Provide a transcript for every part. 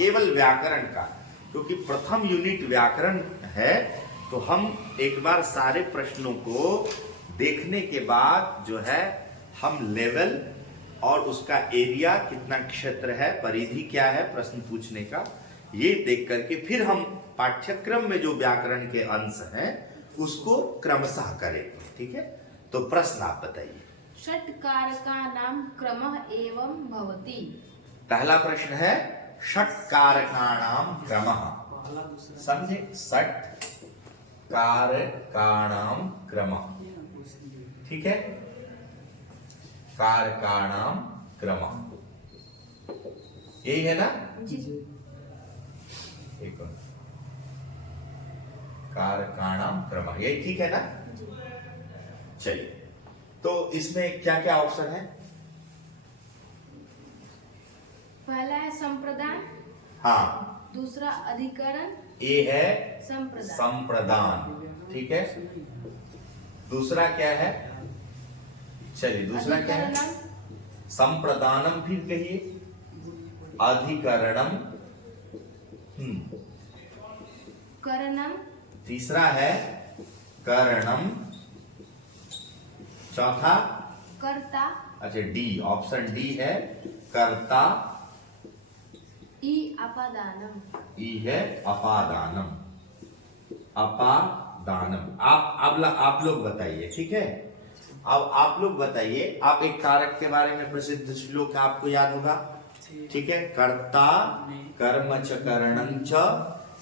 केवल व्याकरण का, क्योंकि प्रथम यूनिट व्याकरण है। तो हम एक बार सारे प्रश्नों को देखने के बाद जो है हम लेवल और उसका एरिया कितना क्षेत्र है, परिधि क्या है प्रश्न पूछने का, ये देख करके फिर हम पाठ्यक्रम में जो व्याकरण के अंश हैं उसको क्रमशः करेंगे। ठीक है, तो प्रश्न आप बताइए। षट्कारकानां क्रमः एवं भवति। पहला प्रश्न है षट्कारकाणां क्रमः, समझे, षट्कारकाणां क्रमः, ठीक है, कारकाणां क्रमः, यही है ना जी। एक कारकाणां क्रमः, यही ठीक है ना। चलिए, तो इसमें क्या क्या ऑप्शन है? पहला है संप्रदान, हाँ, दूसरा अधिकरण, ए है संप्रदान। संप्रदान, ठीक है। दूसरा क्या है? चलिए, दूसरा क्या है? अधिकरणम, संप्रदानम, फिर कहिए अधिकरणम, करणम, तीसरा है करणम, चौथा, कर्ता, अच्छा डी, ऑप्शन डी है कर्ता, ई अपादानम, ई है अपादानम, अपादानम। आप लोग बताइए, ठीक है। अब आप लोग बताइए, आप एक कारक के बारे में प्रसिद्ध श्लोक आपको याद होगा, ठीक है। कर्ता कर्म च करणं च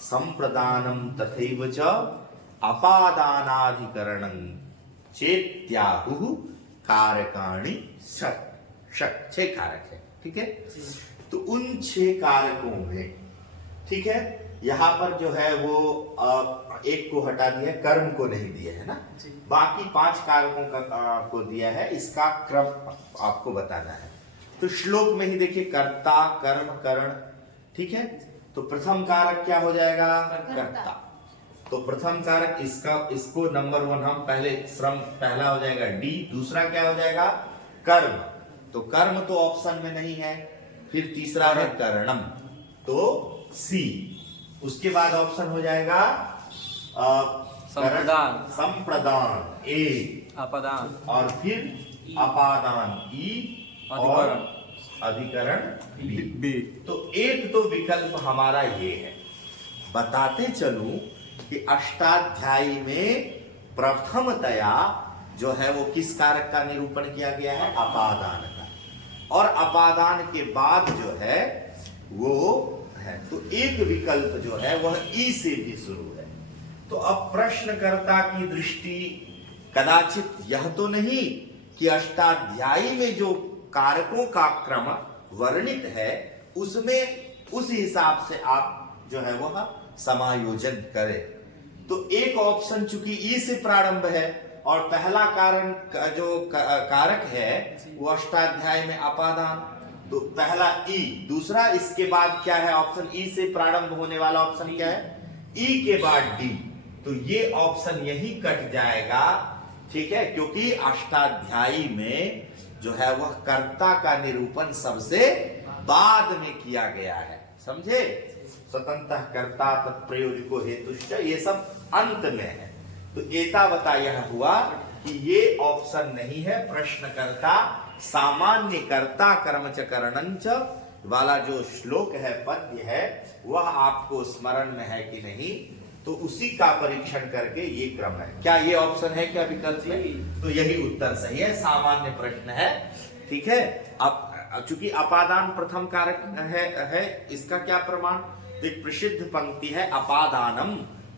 संप्रदानम तथैव च अपादानाधिकरणं चेत्याहुः कारकाणि षट्। षट् 6 कारक है, ठीक है। तो उन 6 कारकों में, ठीक है, यहाँ पर जो है वो एक को हटा दिया, कर्म को नहीं दिया है ना, बाकी 5 कारकों का को दिया है। इसका क्रम आपको बताना है। तो श्लोक में ही देखिए, कर्ता कर्म करण, ठीक है। तो प्रथम कारक क्या हो जाएगा? कर्ता। तो प्रथम कारक इसको नंबर 1 हम पहले पहला हो जाएगा डी। दूसरा क्या हो जाएगा? कर्म। तो कर्म तो ऑप्शन में नहीं है। फिर तीसरा है करणम, तो सी। उसके बाद ऑप्शन हो जाएगा संप्रदान, संप्रदान ए, अपादान, और फिर अपादान ई, और अधिकरण बी। तो एक तो विकल्प हमारा ये है। बताते चलूं कि अष्टाध्यायी में प्रथमतया जो है वो किस कारक का निरूपण किया गया है? अपादान का। और अपादान के बाद जो है वो है, तो एक विकल्प जो है वह ई से भी शुरू है। तो अब प्रश्नकर्ता की दृष्टि कदाचित यह तो नहीं कि अष्टाध्यायी में जो कारकों का क्रम वर्णित है उसमें उस हिसाब से आप जो है वह समायोजन करें। तो एक ऑप्शन चूंकि ई से प्रारंभ है और पहला कारण का जो कारक है वो अष्टाध्याय में अपादान, तो पहला ई। दूसरा इसके बाद क्या है? ऑप्शन ई से प्रारंभ होने वाला ऑप्शन क्या है? ई के बाद डी। तो ये ऑप्शन यही कट जाएगा, ठीक है, क्योंकि अष्टाध्यायी में जो है वह कर्ता का निरूपण सबसे बाद में किया गया है, समझे। स्वतंत्रः कर्ता तत्प्रयोजको हेतुश्च, ये सब अंत में है। तो एतावता यह हुआ कि ये ऑप्शन नहीं है। प्रश्नकर्ता सामान्य कर्ता कर्म च करणं च वाला जो श्लोक है, पद्य है, वह आपको स्मरण में है कि नहीं, तो उसी का परीक्षण करके ये क्रम है। क्या ये ऑप्शन है, क्या विकल्प है? तो यही उत्तर सही है, सामान्य प्रश्न है, ठीक है। अब चूंकि अपादान प्रथम कारक है, इसका क्या प्रमाण? एक प्रसिद्ध पंक्ति है, अपादानम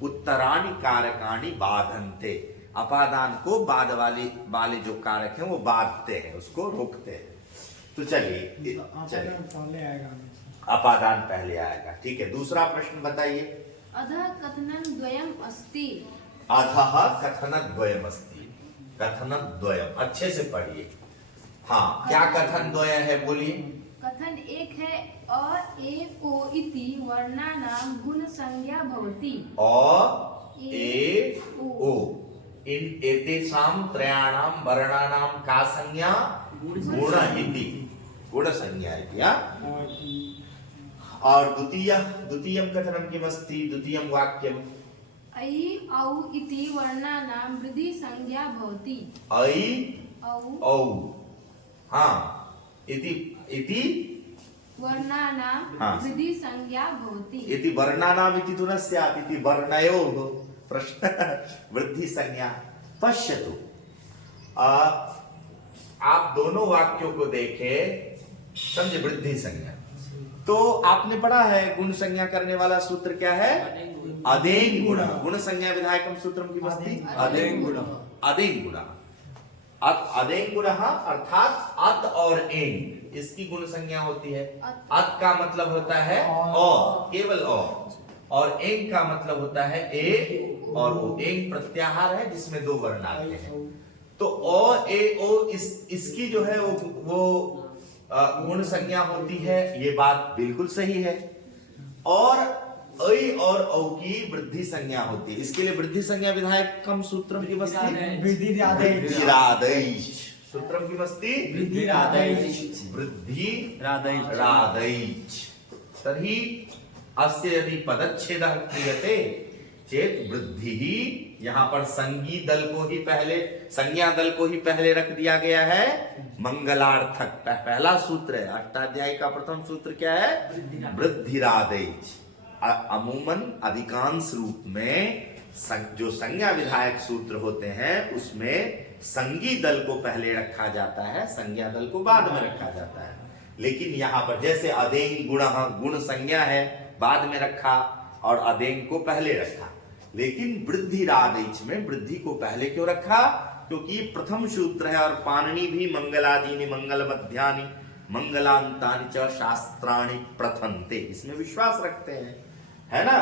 उत्तराणि कारकाणि बाधन्ते। अपादान को बाद वाले जो कारक हैं वो बाधते हैं, उसको रोकते हैं। तो चलिए, अपादान पहले आएगा, ठीक है। दूसरा प्रश्न बताइए। अधः कथनं द्वयम् अस्ति। अधः कथन द्वयम् अस्ति। कथन द्वयम्, अच्छे से पढ़िए। हाँ, क्या कथन द्वय है, बोलिए। कथन एक है, अ ए ओ इति वर्णानां गुण संज्ञा भवति। अ ए ओ, इन एतेषां त्रयाणां वर्णानां का संज्ञा? गुण इति, गुण संज्ञा इति। और द्वितीयं कथनं किमस्ति? द्वितीयं वाक्यम् ऐ औ इति वर्णानां वृद्धि संज्ञा भवति। ऐ औ औ हाँ इति वर्णानां हाँ। वृद्धि संज्ञा भवति। इति वर्णानाम् इति तु न स्यात्, इति वर्णयोः प्रश्न वृद्धि संज्ञा। पश्यतु, आप दोनों वाक्यों को देखें, समझे? वृद्धि संज्ञा तो आपने पढ़ा है, गुण संज्ञा करने वाला सूत्र क्या है? अदेंग गुण। गुण संज्ञा विधायकम सूत्रम की मस्ती अदेंग गुण। अदेंग गुण अदेंग गुण अर्थात अत और एंग, इसकी गुण संज्ञा होती है। अत का मतलब होता है अ, केवल अ, और एंग का मतलब होता है ए और ओ। एंग प्रत्याहार है जिसमें दो वर्ण आते हैं। तो अ ए ओ इसकी जो है वो गुण संज्ञा होती है, ये बात बिल्कुल सही है। और ऐ और औ की वृद्धि संज्ञा होती है। इसके लिए वृद्धि संज्ञा विधायक कम सूत्रम की मस्ती वृद्धिरादैच। सूत्रम की मस्ती वृद्धिरादैच। तर्हि अस्य यदि पदच्छेदः क्रियते चेत वृद्धि ही, यहाँ पर संज्ञा दल को ही पहले रख दिया गया है। मंगलार्थक पहला सूत्र है, अष्टाध्यायी का प्रथम सूत्र क्या है? वृद्धिरादैच। अमूमन अधिकांश रूप में जो संज्ञा विधायक सूत्र होते हैं उसमें संज्ञा दल को पहले रखा जाता है, संज्ञा दल को बाद में रखा जाता है। लेकिन यहाँ पर जैसे अदेंग गुण, गुण संज्ञा है बाद में रखा और अदेंग को पहले रखा। लेकिन वृद्धिरादैच में वृद्धि को पहले क्यों रखा? क्योंकि ये प्रथम सूत्र है और पाणिनि भी मंगलादीनि मंगल मध्यानि मंगलांतानि च शास्त्राणि प्रथन्ते, इसमें विश्वास रखते हैं, है ना?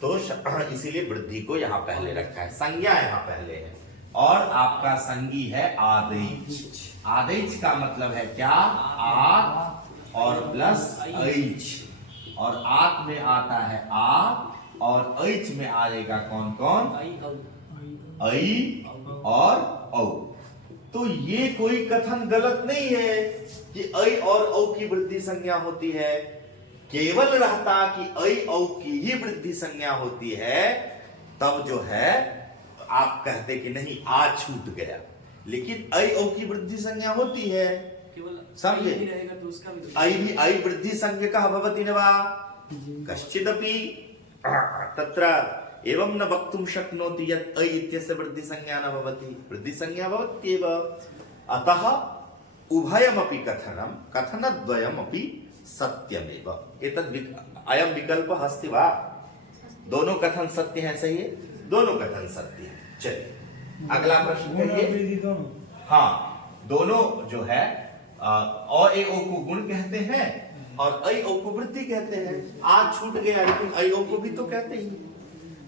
तो इसीलिए वृद्धि को यहाँ पहले रखा है, संज्ञा यहाँ पहले है। और आपका संज्ञी है आदैच। आदैच का मतलब है क्या? आत और प्लस ऐच, और आत में आता है आ और ऐच में आएगा कौन कौन? ऐ और औ। तो ये कोई कथन गलत नहीं है कि ऐ और औ की वृद्धि संज्ञा होती है। केवल रहता कि ऐ औ की ही वृद्धि संज्ञा होती है, तब जो है आप कहते कि नहीं आ छूट गया। लेकिन ऐ औ की वृद्धि संज्ञा होती है, समझे? ऐ भी ऐ वृद्धि संज्ञकः भवति न वा? कश्चिदपि तत्र एवं न वक्तुं शक्नोति यत् ऐ इत्यस्य वृद्धि संज्ञा न भवति। वृद्धि संज्ञा भवत्येव। अतः उभयमपि कथनं कथनद्वयमपि सत्यमेव। अयं विकल्पः अस्ति वा? दोनों कथन सत्य हैं, सही है? दोनों कथन सत्य हैं। चलिए अगला प्रश्न करिए। हाँ, दोनों जो है अ ए ओ को गुण कहते हैं और ऐ ओ को वृद्धि कहते हैं। आज छूट गया लेकिन ऐ ओ को भी तो कहते ही।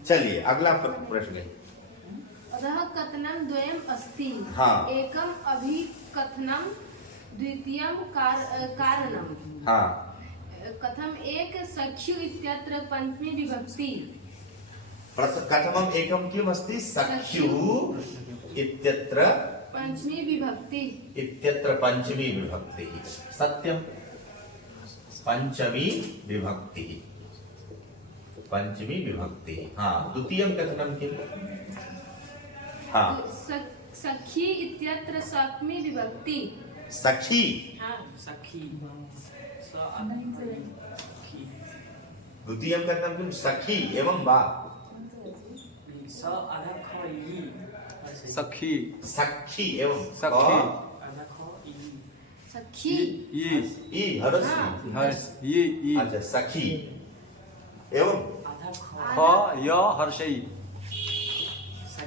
चलिए अगला प्रश्न है। अतः कथनं द्वयम् अस्ति। हाँ। एकम् अभिकथनं, द्वितीयं कारणम्। हाँ, कथम एक सख्यु इत्यत्र पंचमी विभक्ति। कथमम् एकं किमस्ति? सख्यु इत्यत्र पंचमी विभक्ति। इत्यत्र पंचमी विभक्ति। सत्यम, पंचमी विभक्ति, पंचमी विभक्ति। हाँ, द्वितीयं कथनं किम्? हाँ, सखी इत्यत्र सप्तमी विभक्ति। सखी। हाँ। सखी। द्वितीयं कथनं किम्? सखी एवं वा? सखी। सखी एवं सखी। सखी। ई हर्षी। अच्छा, सखी एवं ख य हर्षई।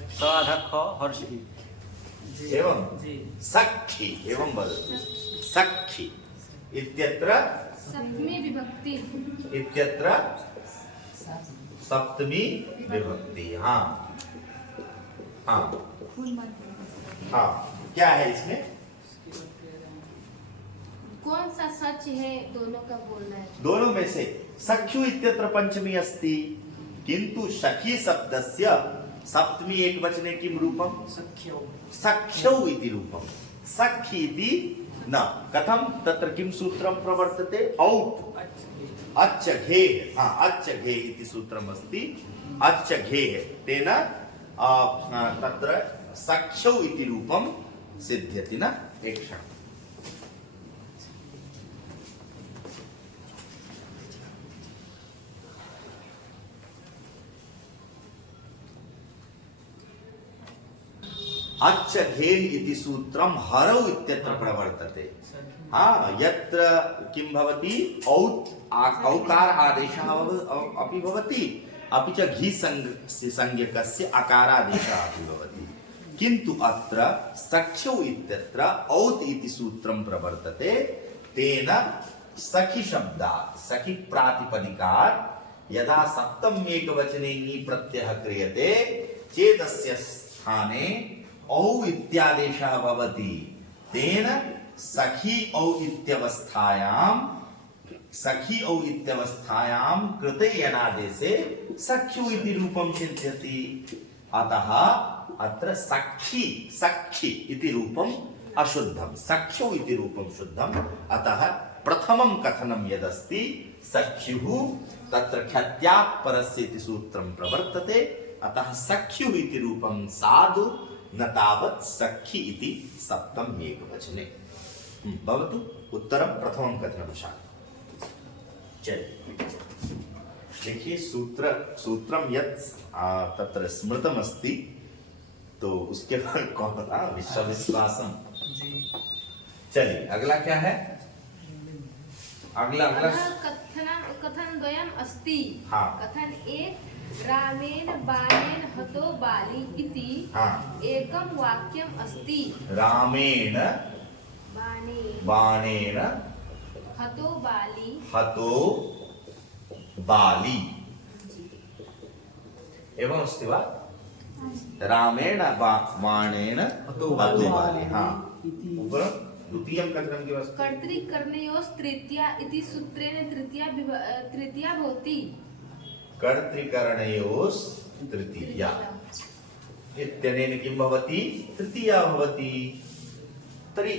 स आधा ख हर्षई एवं सखी एवं बल सखी इत्यत्र सप्तमी विभक्ति। इत्यत्र सप्तमी विभक्ति। हाँ हाँ हाँ, क्या है इसमें? कौन सा सच है? दोनों का बोलना है। दोनों में से सख्यु इत्यत्र पंचमी अस्ति, किंतु सखी शब्दस्य सप्तमी एकवचने किं रूपम? सख्यौ इति रूपम। सखी इति न कथम तत्र किं सूत्रं प्रवर्तते औट् अच्छघे अच्छघे इति सूत्रम् अस्ति अच्छघे तेन तत्र सख्यौ इति रूपं सिद्ध्यति न एक क्षणम् अच्छघे इति सूत्रं हरौ इत्यत्र प्रवर्तते यत्र किं भवति औकार आदेशः अपि भवति अपि च घी संज्ञकस्य अकारादेशः अपि भवति किन्तु अत्र सख्यौ इत्यत्र औत् इति सूत्रं प्रवर्तते तेन सखि शब्दात् सखि प्रातिपदिकात् यदा सप्तम एकवचने ङी प्रत्ययः क्रियते चेदस्य स्थाने औ इत्यादेशः भवति तेन सखी औ इत्यवस्थायां कृते यनादेशे सख्यु इति रूपं सिद्ध्यति अतः अत्र सखी इति रूपम् अशुद्धं सख्यु इति रूपं शुद्धम् अतः प्रथमं कथनं यदस्ति सख्युः तत्र ख्यात्यात् परस्य इति सूत्रं प्रवर्तते अतः सख्यु इति रूपं साधु न तावत् सखी इति सप्तम एकवचने भवतु उत्तरं प्रथमं कथनं शान्ति चलिए देखिए सूत्रम यत् तत्र स्मृतम अस्ति तो उसके बाद कौन विश्वासम चलिए अगला क्या है अगला कथन द्वयम् अस्ति हाँ। कथन एक रामेण बाणेन हतो बाली इति एकं वाक्यम् अस्ति रामेण बाणेन हतो बाली एवं अस्ति वा रामेण बाणेन हतो बाली उपरं द्वितीयं कथनं किमस्ति कर्तृकर्णयोस्तृतीया इति सूत्रेण तृतीया भवति कर्तृकर्णयोस् तृतीया इत्यनेन किं भवति तृतीया भवति तर्हि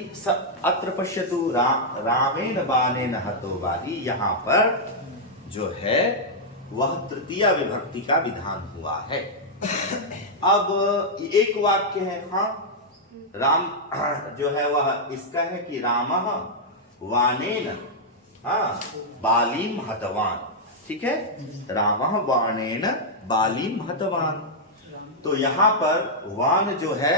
अत्र पश्यतु रामेण बाणेन हतो बाली यहाँ पर जो है वह तृतीया विभक्ति का विधान हुआ है अब एक वाक्य है राम जो है वह इसका है कि रामः वाणेन बालीम हतवान ठीक है रामः बाणेन बालीम हतवान तो यहाँ पर वान जो है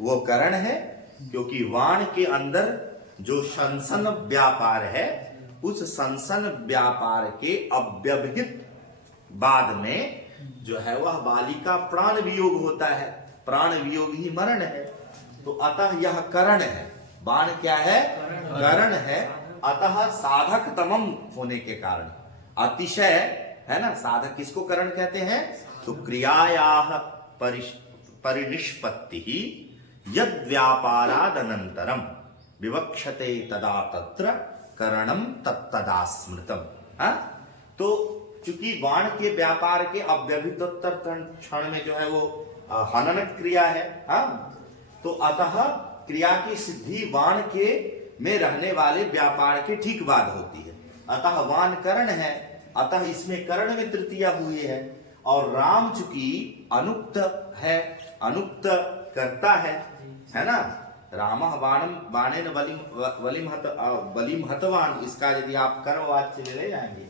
वो करण है क्योंकि वाण के अंदर जो संसन व्यापार है उस संसन व्यापार के अव्यवहित बाद में जो है वह बाली का प्राण वियोग होता है प्राण वियोग ही मरण है तो अतः यह करण है बाण क्या है करण है अतः साधक तमम होने के कारण अतिशय है ना साधक किसको करण कहते हैं तो क्रियायाः परिनिष्पत्ति ही यद व्यापारादनंतरम विवक्षते तदा तत्र करणम तत्तदा स्मृतम तो चूंकि बाण के व्यापार के अव्यवहितोत्तर क्षण में जो है वो हनन क्रिया है तो अतः क्रिया की सिद्धि बाण के में रहने वाले व्यापार के ठीक बाद होती है अतः वान करण है अतः इसमें करण में तृतीया हुई है और राम चूंकि अनुक्त है अनुक्त करता है ना रामः बाणेन बलिम हतवान इसका यदि आप कर्मवाच्य ले जाएंगे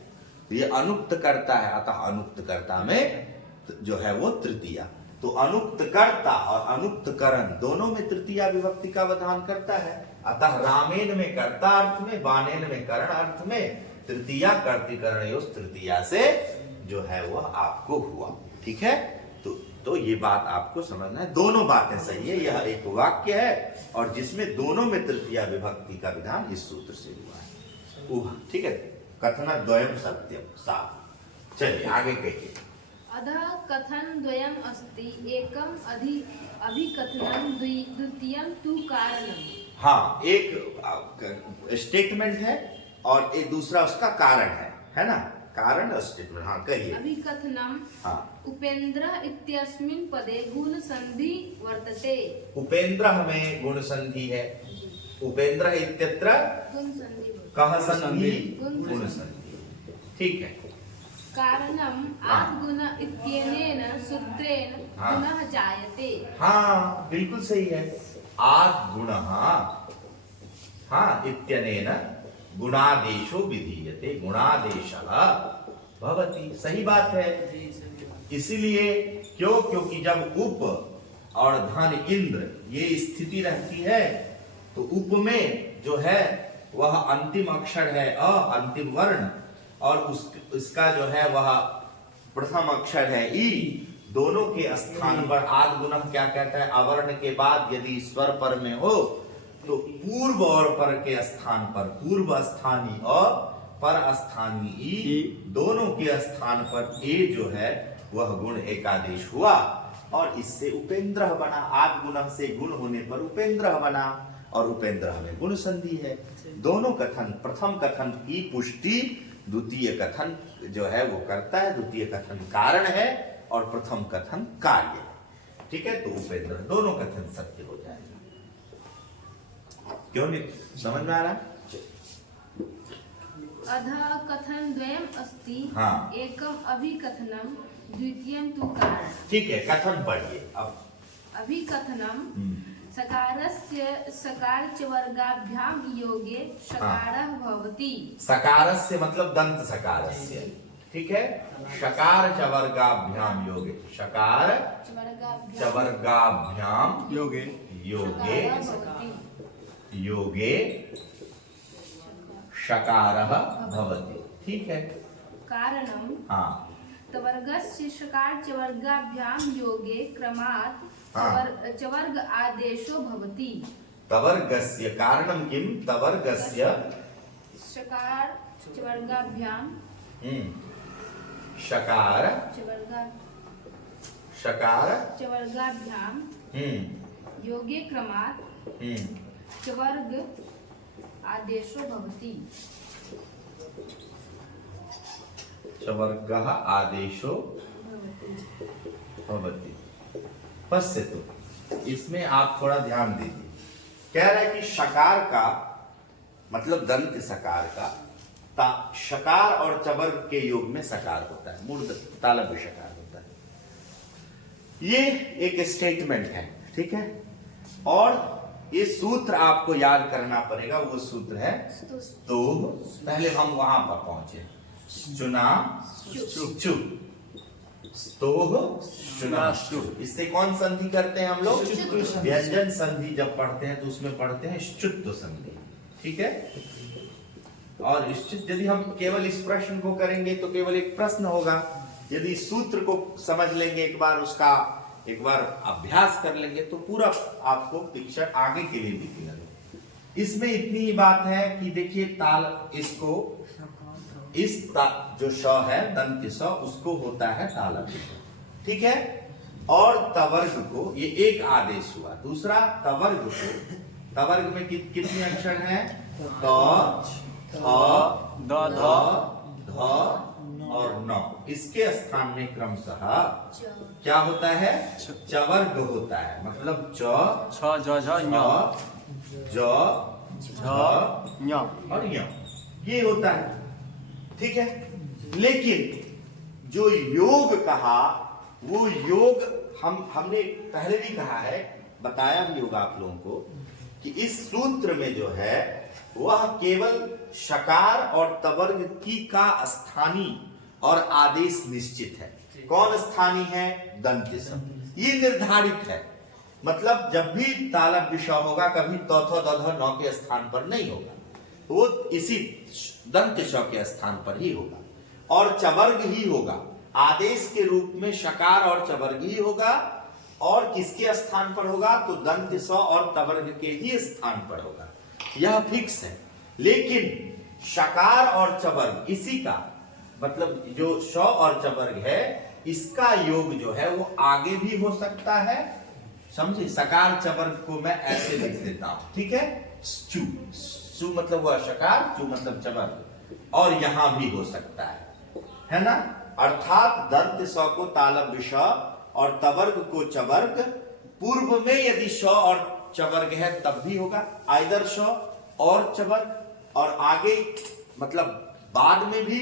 तो ये अनुक्त करता है अतः अनुक्त कर्ता में जो है वो तृतीया तो अनुक्त कर्ता और अनुक्त करण दोनों में तृतीया विभक्ति का विधान करता है अतः रामेन में कर्ता अर्थ में बाणेन में करण अर्थ में तृतीया कर्तिकरणयोस् तृतीया से जो है वह आपको हुआ ठीक है तो ये बात आपको समझना है दोनों बातें सही है यह एक वाक्य है और जिसमें दोनों में तृतीया विभक्ति का विधान इस सूत्र से हुआ है ठीक है कथन द्वयम सत्यम साफ चलिए आगे कहिए अतः कथन द्वयम् अस्ति एकम अभिकथनम द्वितीयम तु कारणम हाँ एक स्टेटमेंट है और एक दूसरा उसका कारण है ना कारण स्टेटमेंट हाँ कहिए अभिकथनम उपेंद्र इत्यस्मिन् पदे गुण संधि वर्तते उपेंद्र में गुण संधि है उपेंद्र इत्यत्र गुण संधि भवति। कह संधि गुण गुण संधि। ठीक है। कारणम हाँ। आद्गुण इत्यनेन सूत्रेण हाँ। गुणः जायते। हाँ बिल्कुल सही है। आद गुण हाँ इत्यनेन गुणादेशो विधीयते, गुणादेशः भवति। सही बात है। इसीलिए क्यों? क्योंकि जब उप और धन इंद्र ये स्थिति रहती है तो उप में जो है वह अंतिम अक्षर है अ, अंतिम वर्ण, और इसका जो है वह प्रथम अक्षर है ई। दोनों के स्थान पर आद गुण क्या कहता है? अवर्ण के बाद यदि स्वर पर में हो तो पूर्व और पर के स्थान पर पूर्व स्थानीय और पर स्थानीय ई, दोनों के स्थान पर ए जो है वह गुण एकादेश हुआ और इससे उपेंद्र बना। आद गुण से गुण होने पर उपेंद्र बना और उपेंद्र में गुण संधि है। दोनों कथन, प्रथम कथन की पुष्टि द्वितीय कथन जो है वो करता है, द्वितीय कथन कारण है और प्रथम कथन कार्य है। ठीक है, तो उपेंद्र दोनों कथन सत्य हो जाएगा। क्यों नहीं समझ में आ रहा? अधः कथन द्वयम् अस्ति। हाँ। एकम अभिकथनम द्वितीयं तु कारण। ठीक है, कथन पढ़िए अब। अभिकथनम सकारस्य सकार च वर्गाभ्याम योगे सकारः भवति। सकारस्य मतलब दंत सकारस्य। ठीक है, शकार च वर्गाभ्याम योगे, शकार च वर्गाभ्याम योगे योगे सकारः भवति। योगे शकारः भवति। ठीक है। कारणम हाँ तवर्गस्य शकार च वर्गाभ्याम योगे क्रमात् हाँ। चवर्ग आदेशो भवति। तवर्गस्य कारणं किं? तवर्गस्य शकार च वर्गाभ्याम शकार शकार च वर्गाभ्याम योगे क्रमात् चवर्ग आदेशो भवति। चवर्गः आदेशो भवति। पश्यतु, इसमें आप थोड़ा ध्यान दीजिए। कह रहा है कि शकार का मतलब दंत सकार का शकार और चवर्ग के योग में सकार होता है, मूर्ध तालव्य शकार होता है। ये एक स्टेटमेंट है। ठीक है, और ये सूत्र आपको याद करना पड़ेगा। वो सूत्र है स्तोह। पहले हम वहां पर पहुंचे। चुना चु, स्तोह चुना चु। इससे कौन संधि करते हैं हम लोग? व्यंजन संधि जब पढ़ते हैं तो उसमें पढ़ते हैं श्चुत्व संधि। ठीक है, और यदि हम केवल इस प्रश्न को करेंगे तो केवल एक प्रश्न होगा। यदि सूत्र को समझ लेंगे, एक बार उसका एक बार अभ्यास कर लेंगे तो पूरा आपको पिक्चर आगे के लिए भी क्लियर है। इसमें इतनी ही बात है कि देखिए ताल, इसको जो श है दंत स उसको होता है तालव्य। ठीक है, और तवर्ग को ये एक आदेश हुआ। दूसरा तवर्ग को, तवर्ग में कितने अक्षर हैं? त, थ, ध और न। इसके स्थान में क्रमशः क्या होता है? चवर्ग होता है। मतलब च, छ ज झ ञ ज, झ ञ और य, ये होता है। ठीक है, लेकिन जो योग कहा वो योग हमने पहले भी कहा है, बताया भी होगा आप लोगों को कि इस सूत्र में जो है वह केवल शकार और तवर्ग की का स्थानीय और आदेश निश्चित है। कौन स्थानीय है? दंत स। ये निर्धारित है। मतलब जब भी तालव्य श होगा कभी त थ द ध न के स्थान पर नहीं होगा, वो इसी दंत श के स्थान पर ही होगा और चवर्ग ही होगा। आदेश के रूप में शकार और चवर्ग ही होगा। और किसके स्थान पर होगा? तो दंत स और तवर्ग के ही स्थान पर होगा। यह फिक्स है। लेकिन शकार और चवर्ग इसी का मतलब जो श और चवर्ग है इसका योग जो है वो आगे भी हो सकता है। समझे? सकार चवर्ग को मैं ऐसे लिख देता हूं। ठीक है, चु, चु मतलब हुआ शकार, चु मतलब चवर्ग, और यहां भी हो सकता है ना। अर्थात दंत स को तालव्य श और तवर्ग को चवर्ग, पूर्व में यदि श और चवर्ग है तब भी होगा, आइदर श और चवर्ग, और आगे मतलब बाद में भी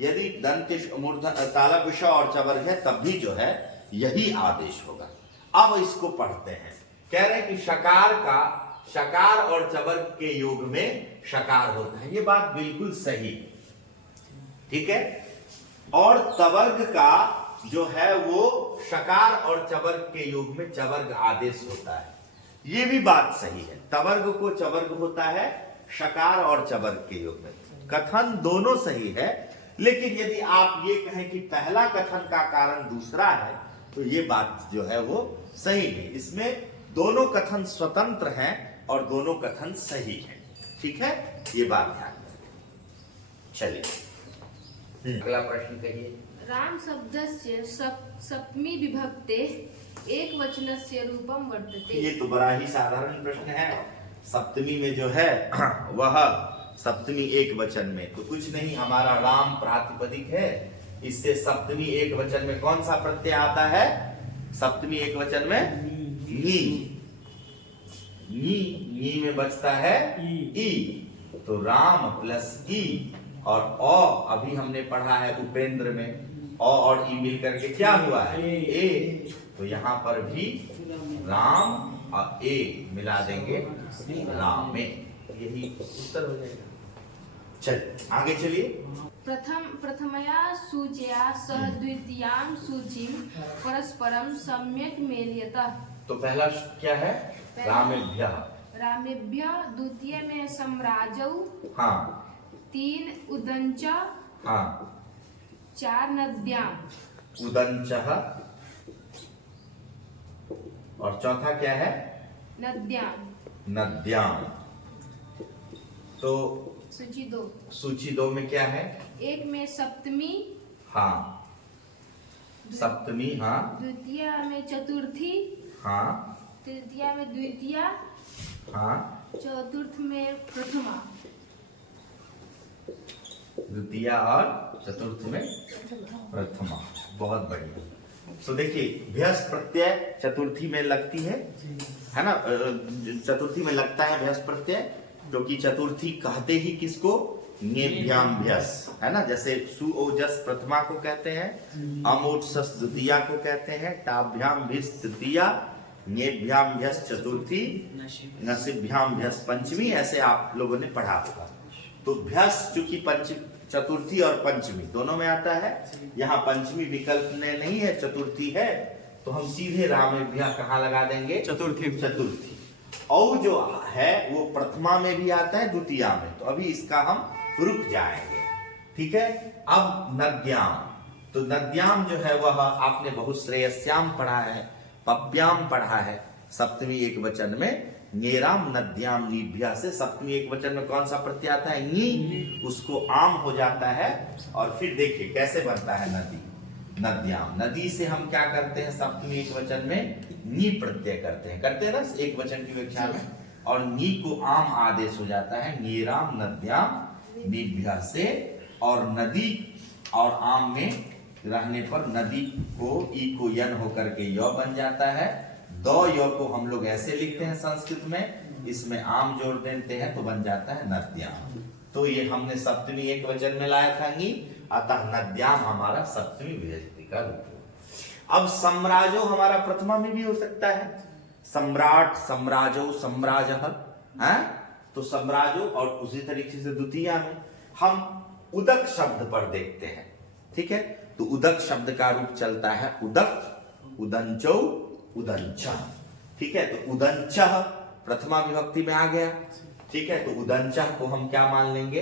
यदि दंत मूर्धन तालव्य श और चवर्ग है तब भी जो है यही आदेश होगा। अब इसको पढ़ते हैं। कह रहे हैं कि शकार का शकार और चवर्ग के योग में शकार होता है, ये बात बिल्कुल सही, ठीक है। और तवर्ग का जो है वो शकार और चवर्ग के योग में चवर्ग आदेश होता है, ये भी बात सही है। तवर्ग को चवर्ग होता है शकार और चवर्ग के योग में, कथन दोनों सही है। लेकिन यदि आप ये कहें कि पहला कथन का कारण दूसरा है तो ये बात जो है वो सही नहीं। इसमें दोनों कथन स्वतंत्र हैं और दोनों कथन सही हैं, ठीक है, ये बात ध्यान रखें। चलिए अगला प्रश्न कहिए। राम शब्दस्य सप्तमी विभक्ते एक वचनस्य रूपम वर्तते। ये तो बड़ा ही साधारण प्रश्न है। सप्तमी में जो है वह सप्तमी एक वचन में, तो कुछ नहीं, हमारा राम प्रातिपदिक है, इससे सप्तमी एक वचन में कौन सा प्रत्यय आता है? सप्तमी एक वचन में नी, नी में बचता है ई, तो राम प्लस ई और अ अभी हमने पढ़ा है उपेंद्र में, अ और ई मिलकर के क्या हुआ है? ए, तो यहाँ पर भी राम और ए मिला देंगे राम में, यही उत्तर हो जाएगा। चल आगे चलिए। प्रथमया सूचया सह द्वितीयां सूचिं परस्परं सम्यक् मेलयतः। तो पहला क्या है? रामेभ्यः। रामेभ्यः। द्वितीय में सम्राजौ। हाँ। 3 उदंच। हाँ। 4 नद्यां। उदंचः। और चौथा क्या है? नद्यां। नद्यां। तो सूची 2। सूची 2 में क्या है? एक में सप्तमी। हाँ, सप्तमी। हाँ। द्वितीय में चतुर्थी। हाँ। तृतीया में द्वितीया। हाँ। चतुर्थ में प्रथमा। द्वितीया और चतुर्थ में प्रथमा। बहुत बढ़िया। तो देखिए भ्यस प्रत्यय चतुर्थी में लगती है ना, चतुर्थी में लगता है भ्यस प्रत्यय, क्योंकि चतुर्थी कहते ही किसको? ङेभ्याम भ्यस, है ना। जैसे सुओजस प्रथमा को कहते हैं, अमोजस द्वितीया को कहते हैं, टाभ्याम भिस तृतीया, ङेभ्याम भ्यस चतुर्थी, नसिभ्याम भ्यस पंचमी, ऐसे आप लोगों ने पढ़ा होगा। तो भ्यस चूंकि चतुर्थी और पंचमी दोनों में आता है, यहाँ पंचमी विकल्प में नहीं है, चतुर्थी है, तो हम सीधे रामेभ्यः कहाँ लगा देंगे? चतुर्थी। चतुर्थी। और जो है वो प्रथमा में भी आता है, द्वितीया में, तो अभी इसका हम रुक जाएंगे, ठीक है। अब नद्याम, तो नद्याम जो है वह आपने बहुश्रेयस्याम पढ़ा है, पप्याम पढ़ा है, सप्तमी एक वचन में ङेराम नद्याम नीभ्या से सप्तमी एक वचन में कौन सा प्रत्यय आता है? नी, उसको आम हो जाता है। और फिर देखिए कैसे बनता है नदी, नद्याम। नदी से हम क्या करते हैं? सप्तमी एक वचन में नी प्रत्यय करते हैं ना एक वचन की व्याख्या में, और नी को आम आदेश हो जाता है ङेराम नद्याम नीभ्या से, और नदी और आम में रहने पर नदी को ई को यन होकर के य बन जाता है। दो य को हम लोग ऐसे लिखते हैं संस्कृत में, इसमें आम जोड़ देते हैं तो बन जाता है नद्याम। तो ये हमने सप्तमी एक वचन में लाया था नी, अतः नद्याम हमारा सप्तमी विभक्ति का रूप है। अब सम्राजो हमारा प्रथमा में भी हो सकता है, सम्राट, सम्राजो, सम्राजः, हैं? तो सम्राजो, और उसी तरीके से द्वितीया में हम उदक शब्द पर देखते हैं, ठीक है। तो उदक शब्द का रूप चलता है उदक, उदंचौ, उदंच, ठीक है। तो उदंच प्रथमा विभक्ति में आ गया, ठीक है। तो उदंच को हम क्या मान लेंगे?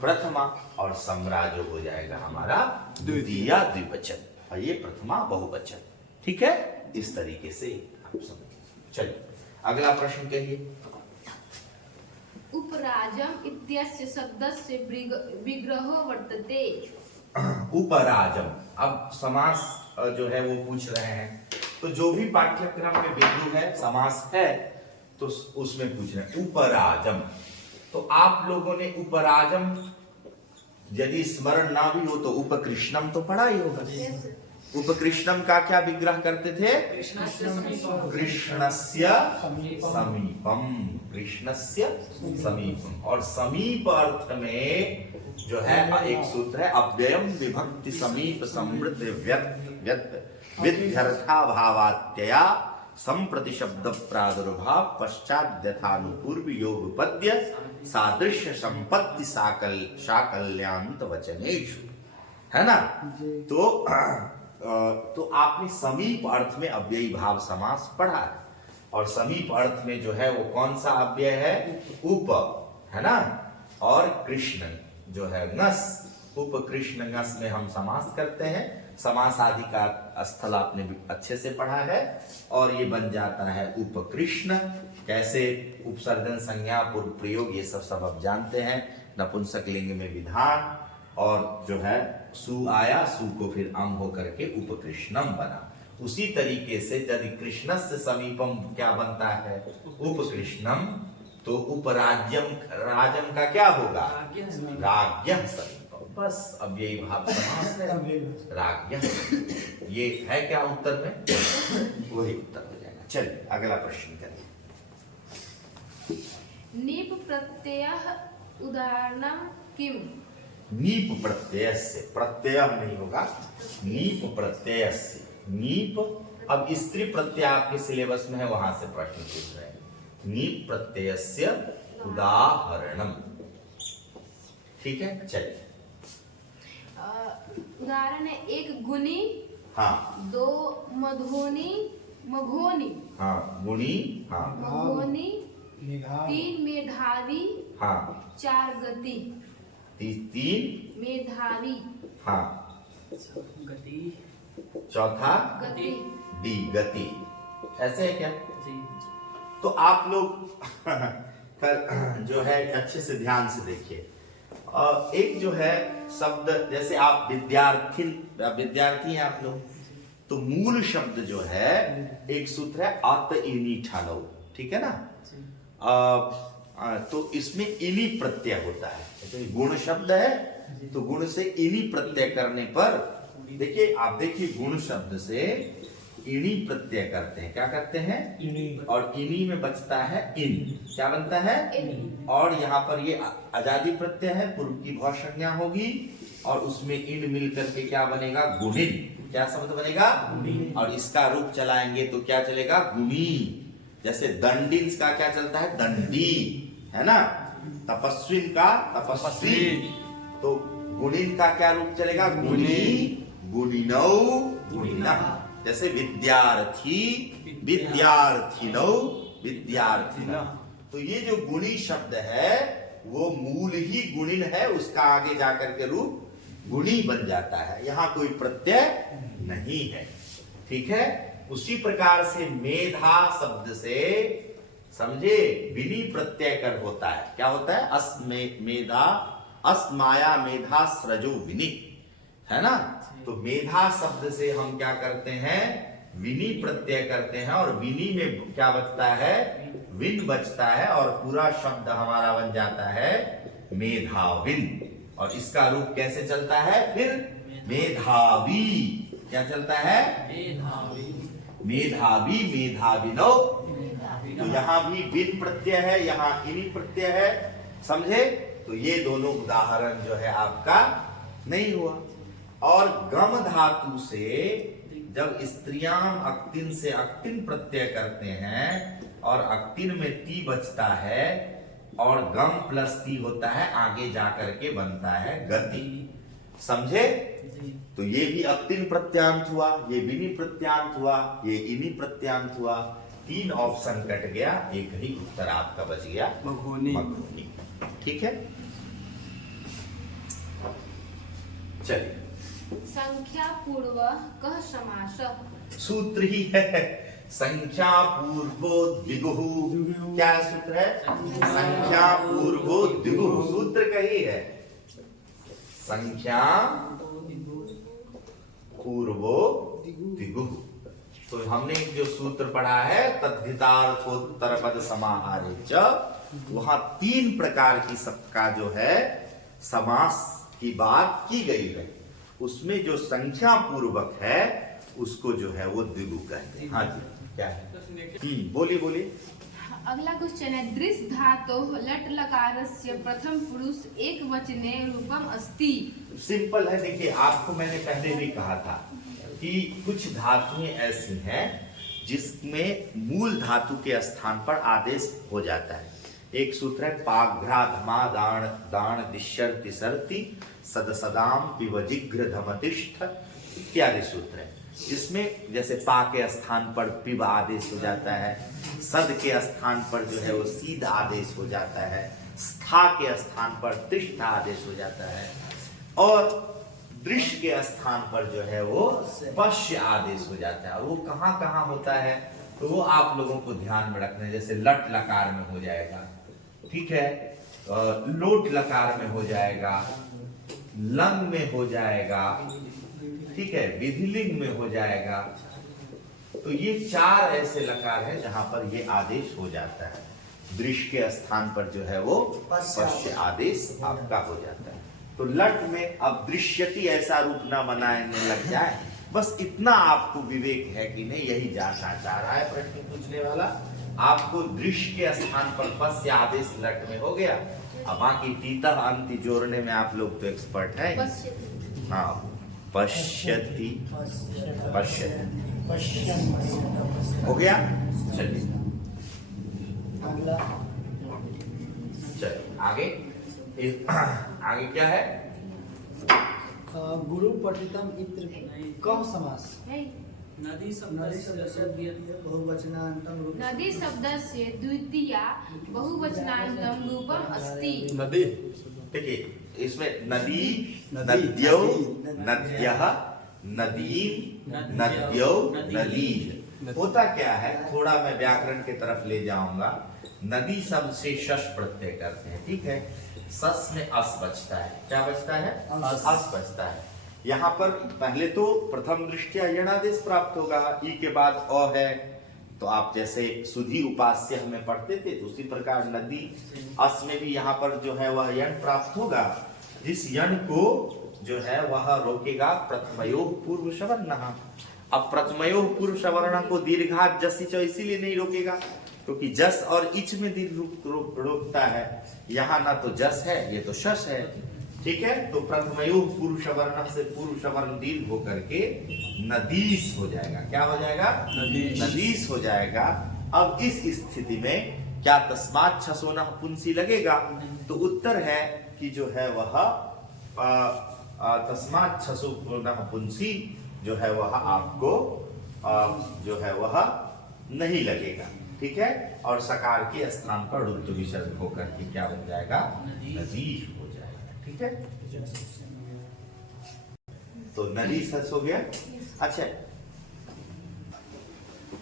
प्रथमा, और सम्राजो हो जाएगा हमारा द्वितीया द्विवचन, और ये प्रथमा बहुवचन, ठीक है। इस तरीके से आप समझ। चलिए अगला प्रश्न कहिए। उपराजम इत्यस्य शब्दस्य विग्रहो वर्तते। उपराजम, अब समास जो है वो पूछ रहे हैं, तो जो भी पाठ्यक्रम में बिंदु है समास है तो उसमें पूछ रहे हैं उपराजम। तो आप लोगों ने उपराजम यदि स्मरण ना भी हो तो उपकृष्णम तो पढ़ा ही होगा, उपकृष्णम का क्या विग्रह करते थे? कृष्णस्य समीपम, कृष्णस्य समीपम। और समीप अर्थ में जो है एक सूत्र है, अव्ययम विभक्ति समीप समृद्ध विध्यर्था भावात्यया संप्रति शब्द प्रादुर्भाव पश्चात यथानुपूर्व योग पद्य सादृश्य संपत्ति साकल्यांत वचनेषु, है ना। तो आपने समीप अर्थ में अव्ययी भाव समास पढ़ा है, और समीप अर्थ में जो है वो कौन सा अव्यय है? उप, है ना। और कृष्ण जो है नस, उप कृष्ण नस में हम समास करते हैं। समास आदि का स्थल आपने भी अच्छे से पढ़ा है, और ये बन जाता है उपकृष्ण। कैसे उपसर्जन, संज्ञा, पूर्व प्रयोग, ये सब आप जानते हैं। नपुंसक लिंग में विधान, और जो है सु आया, सु को फिर अम होकर के उपकृष्णम बना। उसी तरीके से यदि कृष्णस्य समीपम क्या बनता है? उपकृष्णम। तो उपराज्यम, राजम का क्या होगा? राज्यः समीपम। बस अब यही भाव समास है, राज्यः। ये है क्या उत्तर में? वही उत्तर हो जाएगा। चलिए अगला प्रश्न करिए। नीप प्रत्ययः उदाहरणं किम? नीप प्रत्यय से, प्रत्यय नहीं होगा, नीप प्रत्यय से। नीप, अब स्त्री प्रत्यय आपके सिलेबस में है, वहां से प्रश्न पूछ रहे हैं। नीप प्रत्यय से उदाहरणम, ठीक है। चलिए उदाहरण है, एक गुणी, हाँ, दो मधोनी, मघोनी, हाँ, गुणी, हाँ, मघोनी, तीन मेधावी, हाँ, चार गति, तीन मेधावी, हाँ, चौथा गति, डी, गति। ऐसे है क्या? तो आप लोग जो है अच्छे से ध्यान से देखिए। एक जो है शब्द, जैसे आप विद्यार्थी हैं आप लोग, तो मूल शब्द जो है एक सूत्र है अत इनी ठालो, ठीक है ना। तो इसमें इनी प्रत्यय होता है। तो गुण शब्द है, तो गुण से इनी प्रत्यय करने पर, देखिए आप देखिए, गुण शब्द से इनी प्रत्यय करते हैं। क्या करते हैं? इनी। और इनी में बचता है इन, क्या बनता है? इन। और यहाँ पर ये आजादी प्रत्यय है, पूर्व की भव संज्ञा होगी, और उसमें इन मिल करके क्या बनेगा? गुणिन। क्या शब्द बनेगा? और इसका रूप चलाएंगे तो क्या चलेगा? गुणी। जैसे दंडिन का क्या चलता है? दंडी, है ना। तपस्विन का तपस्वी। तो गुणिन का क्या रूप चलेगा? गुणी, गुणिनौ, गुणिनः। जैसे विद्यार्थी, विद्यार्थिनौ, विद्यार्थिनः। तो ये जो गुणी शब्द है वो मूल ही गुणिन है, उसका आगे जाकर के रूप गुणी बन जाता है, यहाँ कोई प्रत्यय नहीं है, ठीक है। उसी प्रकार से मेधा शब्द से समझे विनी प्रत्यय कर होता है। क्या होता है? मेधा, अस्माया मेधा सृजो विनी, है ना। तो मेधा शब्द से हम क्या करते हैं? विनी प्रत्यय करते हैं, और विनी में क्या बचता है? विन बचता है, और पूरा शब्द हमारा बन जाता है मेधाविन। और इसका रूप कैसे चलता है फिर? मेधावी। क्या चलता है? मेधावी, मेधाविनो। तो यहाँ भी विन प्रत्यय है, यहाँ इनी प्रत्यय है, समझे। तो ये दोनों उदाहरण जो है आपका नहीं हुआ। और गम धातु से जब स्त्रियां अक्तिन से अक्तिन प्रत्यय करते हैं, और अक्तिन में ती बचता है, और गम प्लस ती होता है, आगे जाकर के बनता है गति, समझे। तो ये भी अक्तिन प्रत्यांत हुआ, ये विनी प्रत्यांत हुआ, ये इनी प्रत्यांत हुआ। 3 ऑप्शन कट गया, एक ही उत्तर आपका बच गया, मघोनी, मघोनी, ठीक है। चलिए, संख्या पूर्व कह समास। सूत्र ही है, संख्या पूर्वो द्विगुः। क्या सूत्र है? संख्या पूर्वो द्विगुः, सूत्र कही है। संख्या पूर्वो द्विगुः। तो हमने जो सूत्र पढ़ा है तद्धितार्थोत्तर पद समाहारे च, वहां 3 प्रकार की सबका जो है समास की बात की गई है। उसमें जो संख्या पूर्वक है उसको जो है वो द्विगु कहते हैं। हाँ जी, क्या है? बोलिए बोलिए। अगला क्वेश्चन है, दृश धातो लट लकारस्य प्रथम पुरुष एक वचने रूपम अस्ति। सिंपल है। देखिए, आपको मैंने पहले भी कहा था कि कुछ धातुएं ऐसी हैं जिसमें मूल धातु के स्थान पर आदेश हो जाता है। एक सूत्र है पाघ्रा धमा दाण दाण दिश्यर तिसरति सदसदाम पिवजिघ्र धमतिष्ठ इत्यादि सूत्र है। इसमें जैसे पा के स्थान पर पिब आदेश हो जाता है, सद के स्थान पर जो है वो सीध आदेश हो जाता है, स्था के स्थान पर तिष्ठ आदेश हो जाता है, और दृश्य के स्थान पर जो है वो पश्य आदेश हो जाता है। और वो कहाँ कहाँ होता है तो वो आप लोगों को ध्यान में रखना है। जैसे लट लकार में हो जाएगा, ठीक है, लोट लकार में हो जाएगा, लंग में हो जाएगा, ठीक है, विधिलिंग में हो जाएगा। तो ये चार ऐसे लकार हैं जहां पर ये आदेश हो जाता है। दृश्य के स्थान पर जो है वो पश्य आदेश आपका हो जाता है। तो लट में अब दृश्यति ऐसा रूप न बनाने लग जाए, बस इतना आपको विवेक है कि नहीं, यही जानना चाह रहा है प्रश्न पूछने वाला। आपको दृश्य के स्थान पर पश्य आदेश लट में हो गया। अब बाकी तीता अंति जोड़ने में आप लोग तो एक्सपर्ट हैं। हाँ, पश्यति पश्यति हो गया। चलिए चलिए आगे। आगे क्या है? गुरु पठितम इत्र कह समास। नदी शब्दस्य बहुवचनान्तम रूपं। नदी शब्दस्य द्वितीया बहुवचनान्तम रूपम अस्ति। नदी। देखिए, इसमें नदी, नद्यौ, नद्यः, नदीन, नद्यौ, नदीः। होता क्या है, थोड़ा मैं व्याकरण की तरफ ले जाऊंगा। नदी शब्द से शश प्रत्यय करते हैं, ठीक है। सस में अस बचता है। क्या बचता है? अस बचता है। यहाँ पर पहले तो प्रथम दृष्टया यणादेश प्राप्त होगा। ई के बाद अ है, तो आप जैसे सुधी उपास्य में पढ़ते थे, तो उसी प्रकार नदी अस में भी यहाँ पर जो है वह यण प्राप्त होगा। जिस यण को जो है वह रोकेगा प्रथमयो पूर्व सवर्ण। अब प्रथमयो पूर्व सवर्ण को दीर्घात जस इच इसीलिए नहीं रोकेगा क्योंकि जस और इच में दीर्घ रोकता है। यहाँ ना तो जस है, ये तो शस है, ठीक है। तो प्रथमयो पूर्व सवर्ण से पूर्व सवर्ण दीर्घ होकर के नदीस हो जाएगा। क्या हो जाएगा? नदीस हो जाएगा। अब इस स्थिति में क्या तस्मात् छसोना पुंसी लगेगा? तो उत्तर है कि जो है वह तस्मात् छसोना पुंसी जो है वह आपको जो है वह नहीं लगेगा, ठीक है। और सकार के स्थान पर रुद्ध विसर्ग होकर के क्या बन जाएगा? नदी हो जाएगा, ठीक है। तो नदी सच हो गया। अच्छा,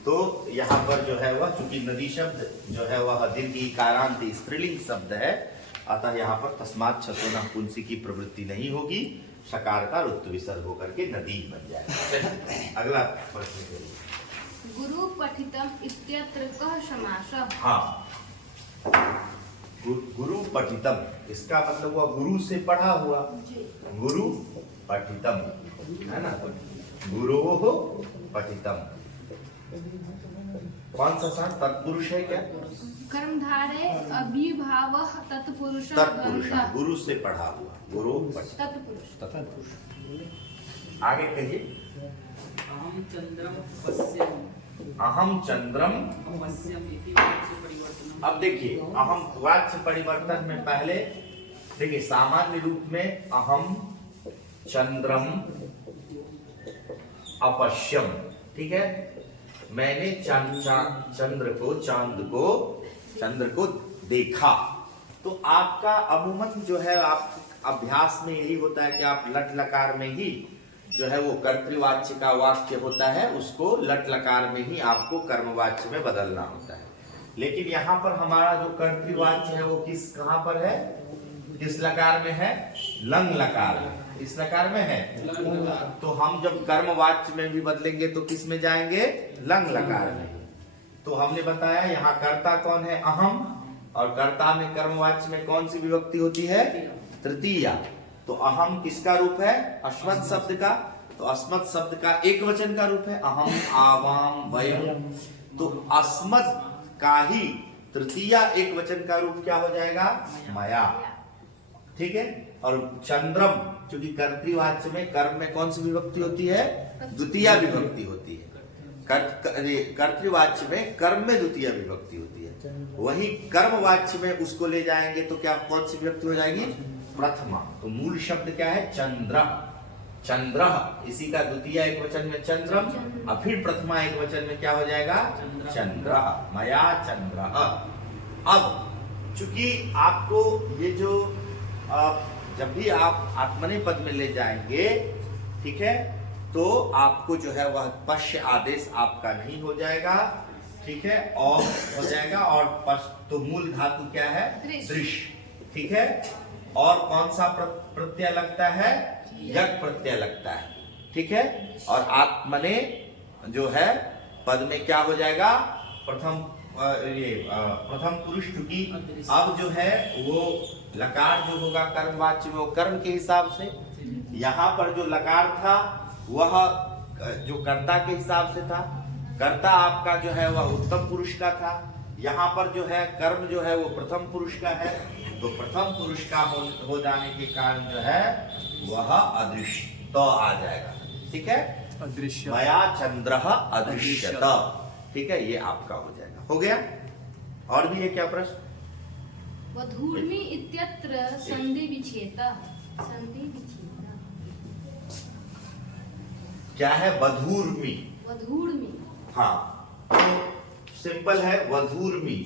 तो यहाँ पर जो है वह चूंकि नदी शब्द जो है वह दीर्घ इकारांत स्त्रीलिंग शब्द है, अतः यहाँ पर तस्मात् छसोना पुंसी की प्रवृत्ति नहीं होगी। सकार का रुद्ध विसर्ग होकर के नदी बन जाएगा। अगला प्रश्न करिए। गुरु पठितम इत्यत्र कः समासः? हाँ, गुरु पठितम, इसका मतलब हुआ गुरु से पढ़ा हुआ। गुरु पठितम है ना, गुरोः पठितम। कौन सा सा तत्पुरुष है क्या? कर्मधारे अभिभावः तत्पुरुषः तत्पुरुष, द्वन्द्वः। गुरु से पढ़ा हुआ। गुरु पठितम। तत्पुरुष। आगे कहिए। अहम चंद्रम पश्यम। अहम चंद्रम पश्यम इति वाच्य परिवर्तन। अब देखिए, अहम वाच्य परिवर्तन में पहले देखिए सामान्य रूप में अहम चंद्रम अपश्यम, ठीक है। मैंने चंद्र को देखा। तो आपका अमूमन जो है आप अभ्यास में यही होता है कि आप लट लकार में ही जो है वो कर्तृवाच्य का वाक्य होता है, उसको लट लकार में ही आपको कर्मवाच्य में बदलना होता है। लेकिन यहाँ पर हमारा जो कर्तृवाच्य है वो कहाँ पर है? किस लकार में है? लंग लकार में। इस लकार में है। तो हम जब कर्मवाच्य में भी बदलेंगे तो किस में जाएंगे? लंग लकार में। तो हमने बताया यहाँ कर्ता कौन है? अहम। और कर्ता में कर्मवाच्य में कौन सी विभक्ति होती है? तृतीया। तो अहम किसका रूप है? अस्मत् शब्द का। तो अस्मत् शब्द का एक वचन का रूप है अहम, आवाम, वयम। तो अस्मत् का ही तृतीय एक वचन का रूप क्या हो जाएगा? मया। ठीक है। और चंद्रम, क्योंकि कर्तृवाच्य में कर्म में कौन सी विभक्ति होती है? द्वितीय विभक्ति होती है। कर्तृवाच्य में कर्म में द्वितीय विभक्ति होती है। वही कर्मवाच्य में उसको ले जाएंगे तो क्या कौन सी विभक्ति हो जाएगी? प्रथमा। तो मूल शब्द क्या है? चंद्र। चंद्र, इसी का द्वितीय एक वचन में चंद्रम, और फिर प्रथमा एक वचन में क्या हो जाएगा? चंद्र। मया चंद्र। अब चूंकि आपको ये जो जब भी आप आत्मनेपद में ले जाएंगे, ठीक है, तो आपको जो है वह पश्य आदेश आपका नहीं हो जाएगा। ठीक है, और हो जाएगा। और तो मूल धातु क्या है? दृश्य। ठीक है। और कौन सा प्रत्यय लगता है? यक प्रत्यय लगता है। ठीक है। और आत्मने जो है पद में क्या हो जाएगा? प्रथम प्रथम पुरुष, क्योंकि अब जो है वो लकार जो होगा कर्मवाच्य में वो कर्म के हिसाब से, यहाँ पर जो लकार था वह जो कर्ता के हिसाब से था। कर्ता आपका जो है वह उत्तम पुरुष का था। यहाँ पर जो है कर्म जो है वो प्रथम पुरुष का है। तो प्रथम पुरुष का हो जाने के कारण जो है वह अदृश्य तो आ जाएगा। ठीक है। अदृश्य। मया चंद्र अदृश्यत। ठीक है, ये आपका हो जाएगा। हो गया। और भी है क्या प्रश्न? वधूर्मि इत्यत्र संधि विच्छेदः। संधि विच्छेदः क्या है? वधूर्मि। वधूर्मि। हाँ, तो सिंपल है वधूर्मि।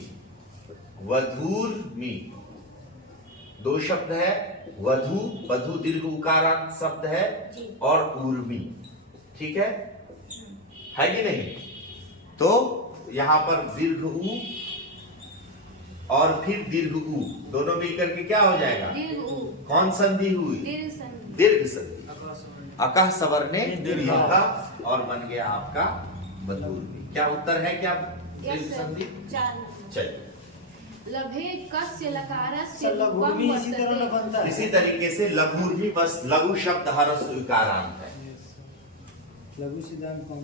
वधूर्मि दो शब्द है। वधु, वधु दीर्घ उकारांत शब्द है, और उर्मी। ठीक है कि नहीं? तो यहां पर दीर्घ उ और फिर दीर्घ उ दोनों मिलकर के क्या हो जाएगा? दीर्घ उ। कौन संधि हुई? दीर्घ संधि। दीर्घ संधि। अकह सवर्णे दीर्घ और बन गया आपका वधूर्मि। क्या उत्तर है? क्या दीर्घ संधि? चलिए। लभे कस्य लकारस्य लघुर्मी रूपं इसी तरह वर्तते। बनता है। इसी तरीके से लघुर्मि, बस लघु शब्द हरस उकारांत है। लघु सिद्धांत कौन?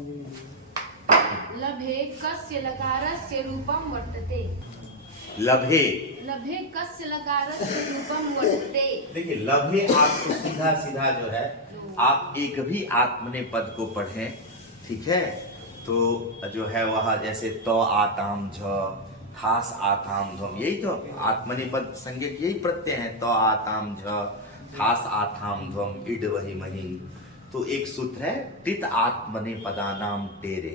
लभे कस्य लकारस्य रूपं वर्तते। लभे, लभे कस्य लकारस्य रूपं वर्तते। देखिए लभे आपको सीधा सीधा जो है आप एक भी आत्मनेपद को पढ़ें, ठीक है, तो जो है वह जैसे तो आताम झ, खास आताम ध्वम, यही तो आत्मनेपद संज्ञक यही प्रत्यय है। तो आताम झ, खास आताम ध्वम, इड वही मही। तो एक सूत्र है टित आत्मनेपदानाम टेरे।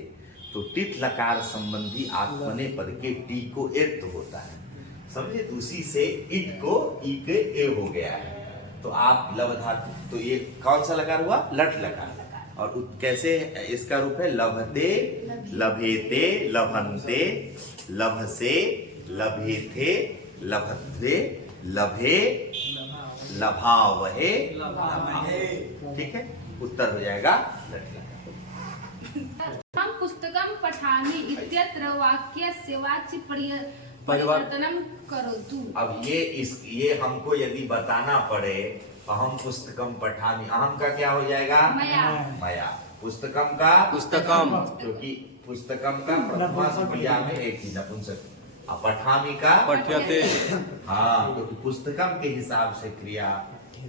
तो टित लकार संबंधी आत्मनेपद के टी को एत होता है, समझे? तो उसी से इट को ई के ए हो गया है। तो आप लव धातु, तो ये कौन सा लकार हुआ? लट लकार। और कैसे इसका रूप है? लभते, लभेते, लभन्ते, लभसे, लभेथे, लभध्वे, लभे, लभावहे, लभामहे। ठीक है, उत्तर हो जाएगा लट लकार। हम पुस्तकं पठामि इत्यत्र वाक्यस्य वाच्य परिवर्तनं करोतु। अब ये हमको यदि बताना पड़े, अहम पुस्तकम पठामि, अहम का क्या हो जाएगा? मया। मया। पुस्तकम का पुस्तकम, क्योंकि पुस्तकम का प्रथमा क्रिया में एक ही नपुंसक। अब पठामि का पठ्यते। हाँ, क्योंकि पुस्तकम के हिसाब से क्रिया,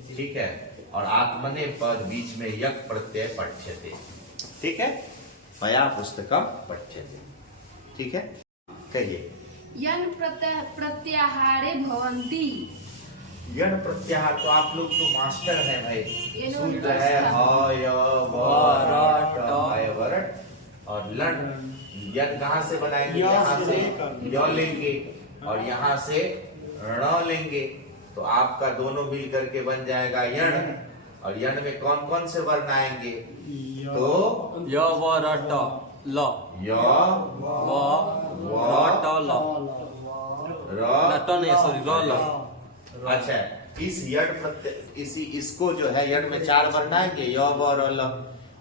ठीक है। और आत्मने पद बीच में यक प्रत्यय पठ्यते, ठीक है। मया पुस्तकम पठ्यते, ठीक है। कहिए। यन प्रत्याहारे भवन्ति। यण प्रत्याहार, तो आप लोग तो मास्टर हैं भाई। एनो सूत्र है ह य व र ट य वरट। और लन, यन कहाँ से बनाएंगे? यहाँ से य लेंगे और यहाँ से ण लेंगे, तो आपका दोनों मिल करके बन जाएगा यण। और यण में कौन कौन से वर्ण आएंगे? तो य व र ट ल, य व र ट ल, र ट नहीं सॉरी र ल। अच्छा, इस यण प्रत्यय इसको जो है यण में चार वर्ण आएंगे, य व र ल।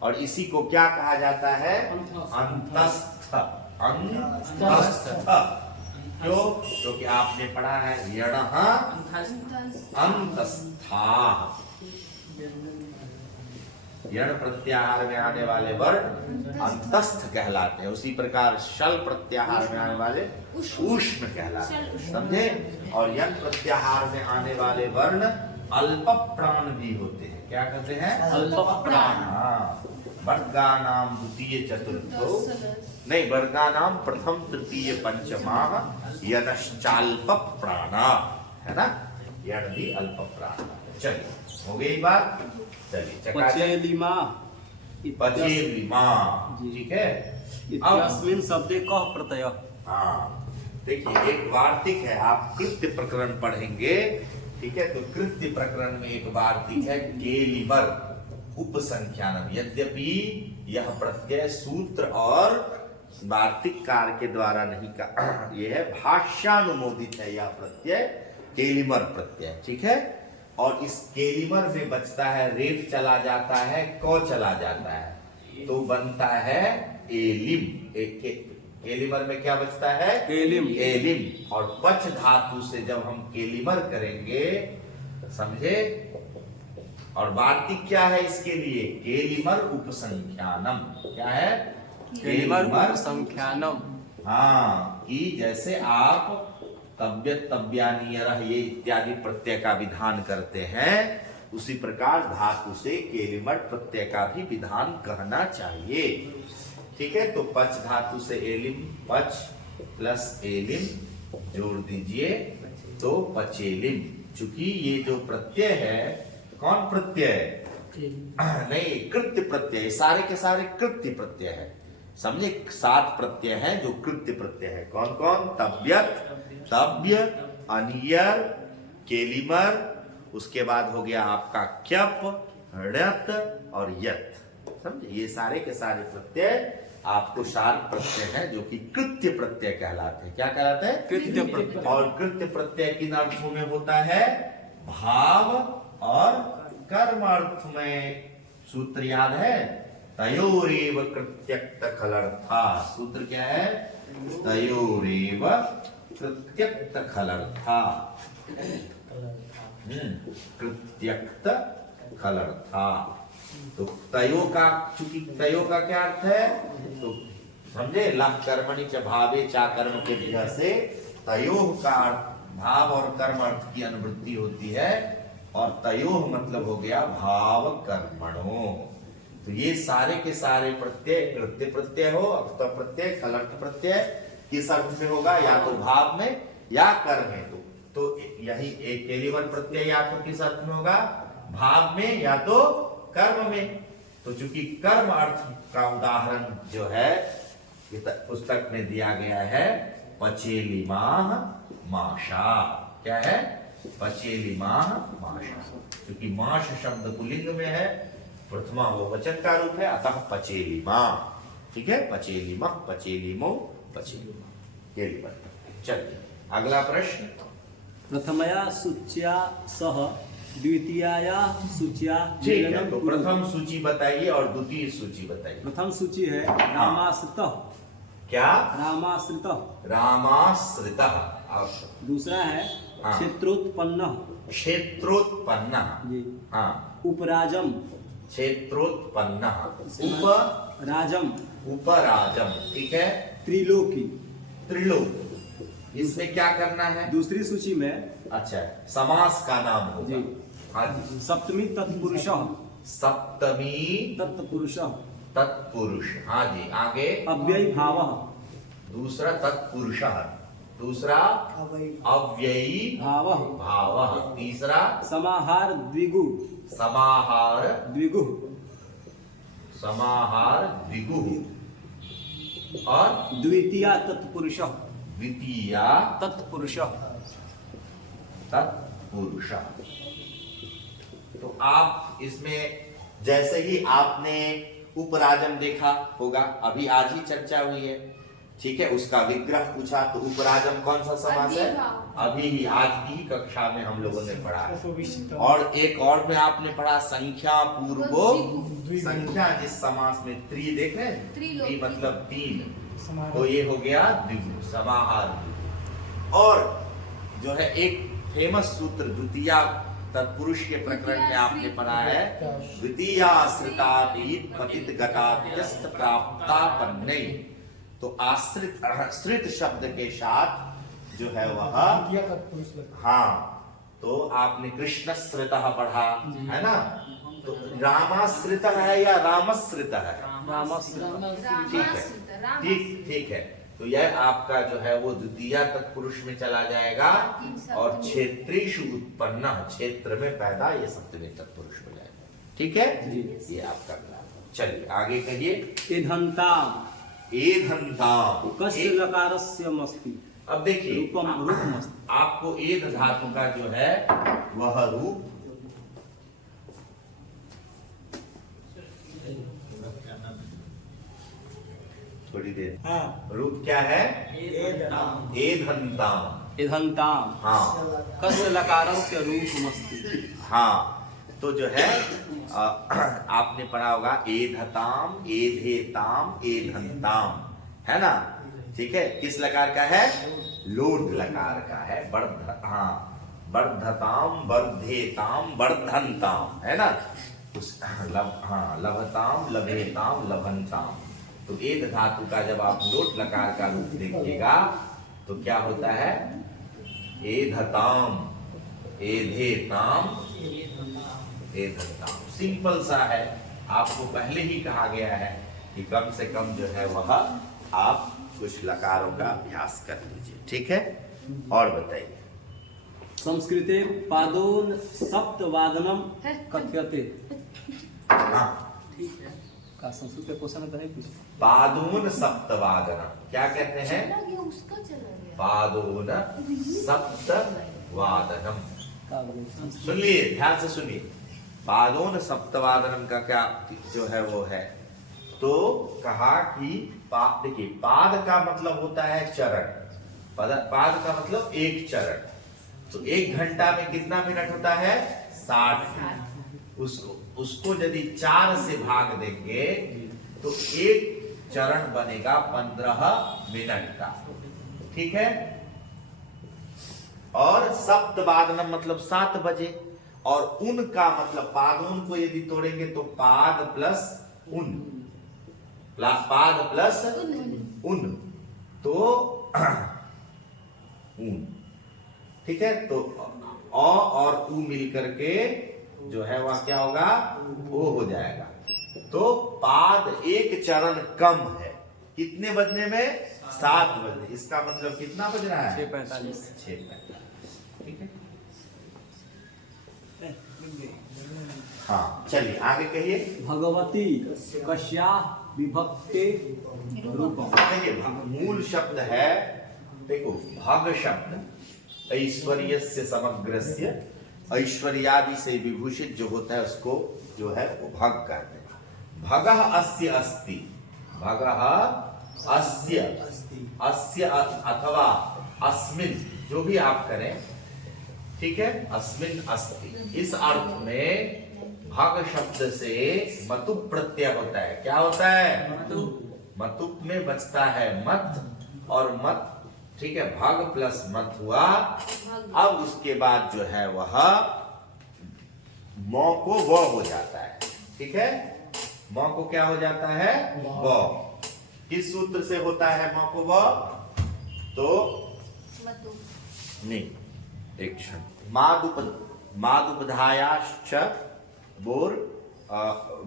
और इसी को क्या कहा जाता है? अंतस्थ। अंतस्थ, क्यों? क्योंकि आपने पढ़ा है यणः अंतस्थाः। यण प्रत्याहार में आने वाले वर्ण अंतस्थ कहलाते हैं, उसी प्रकार शल प्रत्याहार में आने वाले ऊष्म कहलाते हैं, समझे? और यण प्रत्याहार में आने वाले वर्ण अल्प प्राण भी होते हैं। क्या कहते हैं? अल्प प्राण। हाँ, वर्गानाम द्वितीय चतुर्थो नहीं, वर्गानाम प्रथम तृतीय पंचमाः यनश्चाल्प प्राणा, है ना? यण भी अल्प प्राण। चलिए, हो गई बात। चलिए, चकाचक। पचेलिमा पचेलिमा, ठीक है। इत्यस्मिन् शब्दे कः प्रत्यय? हाँ, देखिए एक वार्तिक है, आप कृत्य प्रकरण पढ़ेंगे, ठीक है? तो कृत्य प्रकरण में एक वार्तिक है केलिबर उपसंख्यानम। यद्यपि यह प्रत्यय सूत्र और वार्तिक कार के द्वारा नहीं का यह है भाष्यानुमोदित है, यह प्रत्यय केलिमर प्रत्यय, ठीक है? और इस केलिमर में बचता है रेफ चला जाता है, क चला जाता है, तो बनता है एलिम। केलिमर में क्या बचता है? एलिम। एलिम। और पच धातु से जब हम केलिमर करेंगे, समझे? और वार्तिक क्या है इसके लिए? केलिमर उपसंख्यानम। क्या है? केलिमर उपसंख्यानम। हाँ, कि जैसे आप तब्यत तब्यानियरः ये इत्यादि प्रत्यय का विधान करते हैं, उसी प्रकार धातु से केलिमर प्रत्यय का भी विधान कहना चाहिए, ठीक है? तो पच धातु से एलिम, पच प्लस एलिम जोड़ दीजिए तो पचेलिम। चूंकि ये जो प्रत्यय है, कौन प्रत्यय है? नहीं, कृत्य प्रत्यय, सारे के सारे कृत्य प्रत्यय है, समझे? 7 प्रत्यय हैं जो कृत्य प्रत्यय है। कौन कौन? तब्यत, तब्य, अनियर, केलिमर, उसके बाद हो गया आपका क्यप, ण्यत और यत, समझे? ये सारे के सारे प्रत्यय आपको 7 प्रत्यय हैं जो कि कृत्य प्रत्यय कहलाते हैं। क्या कहलाते हैं? कृत्य प्रत्यय। और कृत्य प्रत्यय किन अर्थों में होता है? भाव और कर्म अर्थ में। सूत्र याद है? तयोरेव कृत्यक्त खलर्था। सूत्र क्या है? तयोरेव कृत्यक्त खलर्था। कृत्यक्त खलर्था। तो तयो का, चूंकि तयो का क्या अर्थ है? तो समझे? लह कर्मणि च भावे चा कर्म के वजह से तयोह का भाव और कर्म अर्थ की अनुवृत्ति होती है, और तयोह मतलब हो गया भाव कर्मणो। तो ये सारे के सारे प्रत्यय कृत्य प्रत्यय हो, अक्त प्रत्यय, खलर्थ प्रत्यय किस अर्थ में होगा? या तो भाव में या कर्म में। तो यही एक केलिवर प्रत्यय या तो किस अर्थ में होगा? भाव में या तो कर्म में। तो चूंकि कर्म अर्थ का उदाहरण जो है पुस्तक में दिया गया है, पचेलिमाह माशा। क्या है? पचेलिमाह माशा। क्योंकि माश शब्द पुल्लिंग में है, प्रथमा वो वचन का रूप है, अतः पचेलिमा, ठीक है? पचेलिमा, पचेलिमो, पचेलिमा, केलिवर। चलिए अगला प्रश्न। प्रथमया सूच्या सह द्वितीया सूच्या ठीक है, तो प्रथम सूची बताइए और द्वितीय सूची बताइए। प्रथम सूची है रामाश्रित। क्या? रामाश्रित। रामाश्रित। दूसरा है हाँ। क्षेत्रोत्पन्न। क्षेत्रोत्पन्न। जी। हाँ। उपराजम। क्षेत्रोत्पन्न। उपराजम। उपराजम, ठीक है। त्रिलोकी। त्रिलोक, इसमें क्या करना है? दूसरी सूची में अच्छा, समास का नाम होगा। जी। हाँ जी। सप्तमी तत्पुरुष। सप्तमी तत्पुरुष। तत्पुरुष। हाँ जी, आगे। अव्ययी भाव। दूसरा तत्पुरुष, दूसरा अव्ययी भाव। भाव, तीसरा समाहार द्विगु। समाहार द्विगु। समाहार द्विगु। और द्वितीया तत्पुरुष। द्वितीया तत्पुरुष। तत्पुरुष। तो आप इसमें जैसे ही आपने उपराजम देखा होगा, अभी आज ही चर्चा हुई है, ठीक है? उसका विग्रह पूछा तो उपराजम कौन सा समास है? अभी ही आज की ही कक्षा में हम लोगों ने पढ़ा है। और एक और में आपने पढ़ा संख्या पूर्वो, संख्या जिस समास में त्रि देख रहे हैं, त्रि मतलब 3, तो ये हो गया द्विगु, समाहार। और जो है एक फेमस सूत्र द्वितीया तत्पुरुष के प्रकरण में आपने पढ़ा है, द्वितीयाश्रितादि पतित गतात्यस्त प्राप्तापन्नै। तो आश्रित शब्द के साथ जो है वह, हाँ, तो आपने कृष्णश्रितः पढ़ा है ना, तो रामाश्रित है या रामश्रित है? ठीक ठीक है। तो यह आपका जो है वो द्वितीया तत्पुरुष में चला जाएगा और क्षेत्रेषु उत्पन्न, क्षेत्र में पैदा, ये सप्तमी तत्पुरुष हो जाएगा। ठीक है, ये आपका। चलिए आगे कहिए। ईधन्ताम एधन्ताम कस्य लकारस्य मस्ति। अब देखिए रूपम रूपमस्ति। आपको एध धातु का जो है वह रूप, थोड़ी देर, रूप क्या है? एधन्ताम। ईधन्ताम हाँ कस्य लकारस्य रूपमस्ति। हाँ, तो जो है आपने पढ़ा होगा एधताम, एधेताम, एधन्ताम, है ना? ठीक है, किस लकार का है? लोट लकार का है। वर्धताम, वर्धेताम, वर्धनताम, है ना? लभताम, लभेताम, लभनताम। तो एध धातु का जब आप लोट लकार का रूप देखिएगा तो क्या होता है? एधताम, एधेताम, एधताम। सिंपल सा है, आपको पहले ही कहा गया है कि कम से कम जो है वह आप कुछ लकारों का अभ्यास कर लीजिए। ठीक है, और बताइए। संस्कृते पादोन सप्तवादनम कथ्यते। हाँ, का संस्कृत के क्वेश्चन तो नहीं पूछे। पादोन सप्तवादनम क्या कहते हैं? उसका चला गया। पादोन सप्तवादनम। का बोले? सुनिए, ध्यान से सुनिए। पादोन सप्तवादनम का क्या जो है वो है, तो कहा कि देखिए, पाद का मतलब होता है चरण, पाद का मतलब एक चरण। तो 1 घंटा में कितना मिनट होता है? 60 मिनट। उसको यदि 4 से भाग देंगे तो एक चरण बनेगा 15 मिनट का। ठीक है, और सप्तवादनम मतलब 7 बजे, और उन का मतलब पादोन को यदि तोड़ेंगे तो पाद प्लस उन, पाद प्लस उन, तो ऊन। ठीक है, तो अ और उ मिल करके जो है वह क्या होगा? ओ हो जाएगा। तो पाद एक चरण कम है, कितने बजने में? 7 बजने। इसका मतलब कितना बज रहा है? 6:45। 6:45। ठीक है, हाँ, चलिए आगे कहिए। भगवती कस्या विभक्ते रूपम। देखिए, मूल शब्द है, देखो, भग शब्द ऐश्वर्यस्य समग्रस्य, ऐश्वर्यादि से विभूषित जो होता है उसको जो है वो भग कहते हैं। भगः अस्य अस्ति, भगः अस्य, अस्य अथवा अस्मिन्, जो भी आप करें, ठीक है, अस्मिन् अस्ति। इस अर्थ में भग शब्द से मतु प्रत्यय होता है। क्या होता है? मतु में बचता है मत, और मत, ठीक है, भग प्लस मत हुआ। अब उसके बाद जो है वह मौ को वो हो जाता है। ठीक है, मौ को क्या हो जाता है? वो। किस सूत्र से होता है मौ को वो? तो नहीं, एक क्षण। मादुपधायाश्च बोर,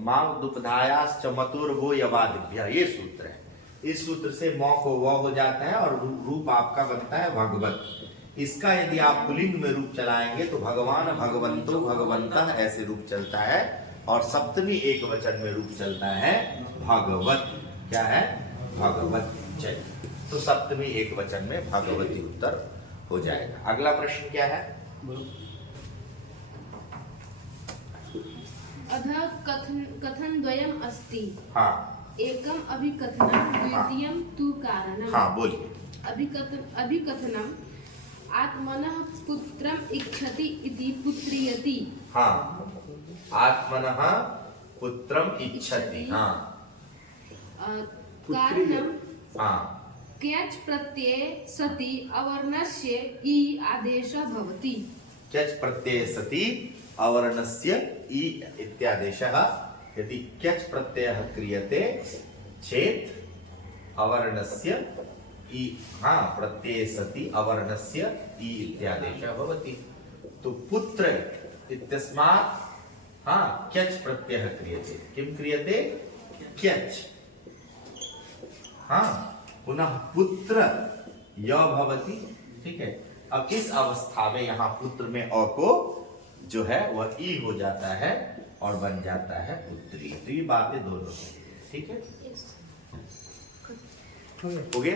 मादुपधायाश्च मतुर वो यवादिभ्य, ये सूत्र है। इस सूत्र से मौ को वो हो जाता है और रूप आपका बनता है भगवत। इसका यदि आप पुल्लिंग में रूप चलाएंगे तो भगवान, भगवंतो, भगवंतः ऐसे रूप चलता है, और सप्तमी एक वचन में रूप चलता है भगवत। क्या है? भगवत। चलिए, तो सप्तमी एक वचन में भगवती उत्तर हो जाएगा। अगला प्रश्न क्या है? अतः कथन द्वयम् अस्ति। हाँ एकम अभिकथनम, द्वितीयम तु कारणम। हाँ, बोलिए। अभिकथनम आत्मनः पुत्रम इच्छति इति पुत्रियति। हाँ, आत्मनः पुत्रम इच्छति। हाँ, कारणम हाँ, क्यच प्रत्यय सति अवर्णस्य इ आदेशः भवति। क्यच प्रत्यय सति अवर्णस्य इ इत्यादेशः। यदि क्यच प्रत्ययः क्रियते चेत् अवर्णस्य इ प्रत्यये सति अवर्णस्य इ इत्यादेशः भवति। तो पुत्र इत्यस्मात् क्यच प्रत्ययः क्रियते। किं क्रियते? क्यच। पुनः पुत्र य भवति। ठीक है। अब इस अवस्था में यहाँ पुत्र में अ को जो है वह ई हो जाता है और बन जाता है पुत्री। तो ये बातें दोनों हैं। ठीक है, हो गया।